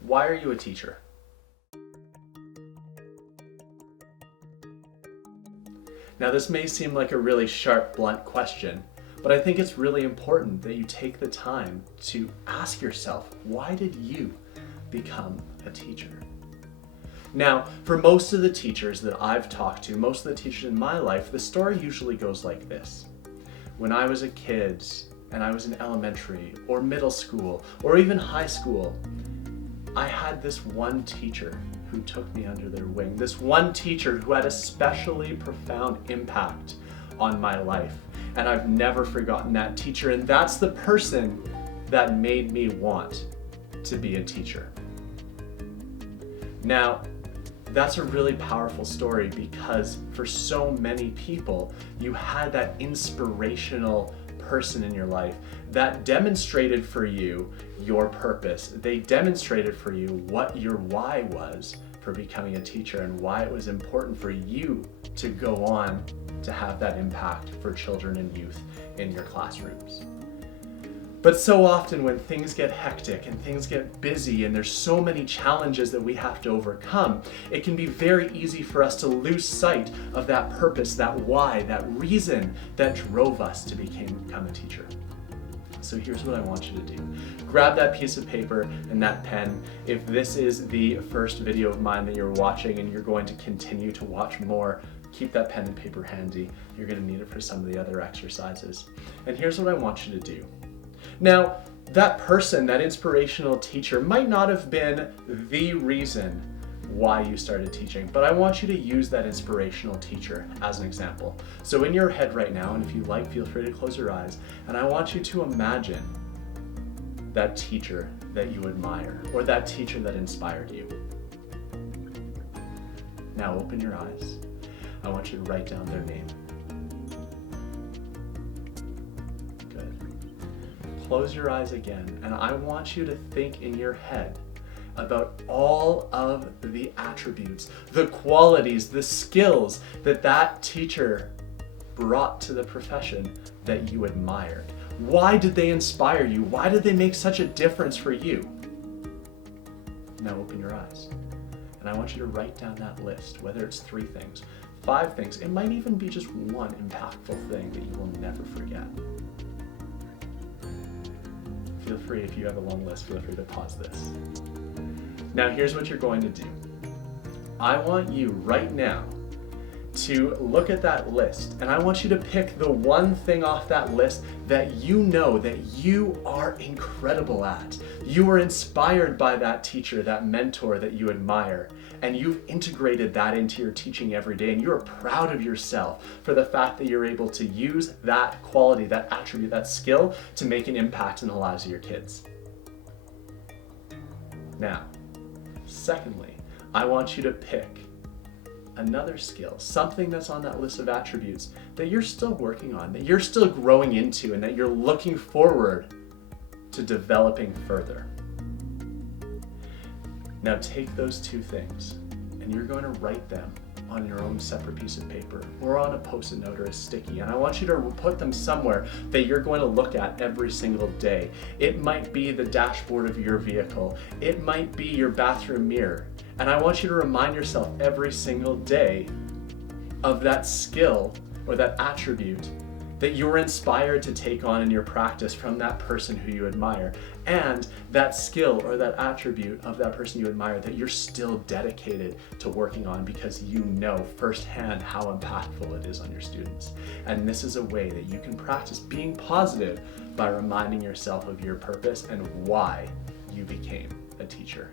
Why are you a teacher? Now, this may seem like a really sharp, blunt question, but I think it's really important that you take the time to ask yourself, why did you become a teacher? Now, for most of the teachers that I've talked to, most of the teachers in my life, the story usually goes like this. When I was a kid and I was in elementary or middle school or even high school, I had this one teacher who took me under their wing, this one teacher who had a especially profound impact on my life. And I've never forgotten that teacher, and that's the person that made me want to be a teacher. Now, that's a really powerful story because for so many people, you had that inspirational person in your life that demonstrated for you your purpose. They demonstrated for you what your why was for becoming a teacher and why it was important for you to go on to have that impact for children and youth in your classrooms. But so often when things get hectic and things get busy and there's so many challenges that we have to overcome, it can be very easy for us to lose sight of that purpose, that why, that reason that drove us to become a teacher. So here's what I want you to do. Grab that piece of paper and that pen. If this is the first video of mine that you're watching and you're going to continue to watch more, keep that pen and paper handy. You're going to need it for some of the other exercises. And here's what I want you to do. Now, that person, that inspirational teacher, might not have been the reason why you started teaching, but I want you to use that inspirational teacher as an example. So in your head right now, and if you like, feel free to close your eyes, and I want you to imagine that teacher that you admire, or that teacher that inspired you. Now open your eyes. I want you to write down their name. Close your eyes again, and I want you to think in your head about all of the attributes, the qualities, the skills that that teacher brought to the profession that you admired. Why did they inspire you? Why did they make such a difference for you? Now open your eyes, and I want you to write down that list, whether it's 3 things, 5 things. It might even be just one impactful thing that you will never forget. Feel free, if you have a long list, feel free to pause this. Now here's what you're going to do. I want you right now to look at that list, and I want you to pick the one thing off that list that you know that you are incredible at. You were inspired by that teacher, that mentor that you admire, and you've integrated that into your teaching every day, and you're proud of yourself for the fact that you're able to use that quality, that attribute, that skill to make an impact in the lives of your kids. Now, secondly, I want you to pick another skill, something that's on that list of attributes that you're still working on, that you're still growing into, and that you're looking forward to developing further. Now take those 2 things and you're going to write them on your own separate piece of paper or on a Post-it note or a sticky, and I want you to put them somewhere that you're going to look at every single day. It might be the dashboard of your vehicle. It might be your bathroom mirror. And I want you to remind yourself every single day of that skill or that attribute that you were inspired to take on in your practice from that person who you admire, and that skill or that attribute of that person you admire that you're still dedicated to working on because you know firsthand how impactful it is on your students. And this is a way that you can practice being positive by reminding yourself of your purpose and why you became a teacher.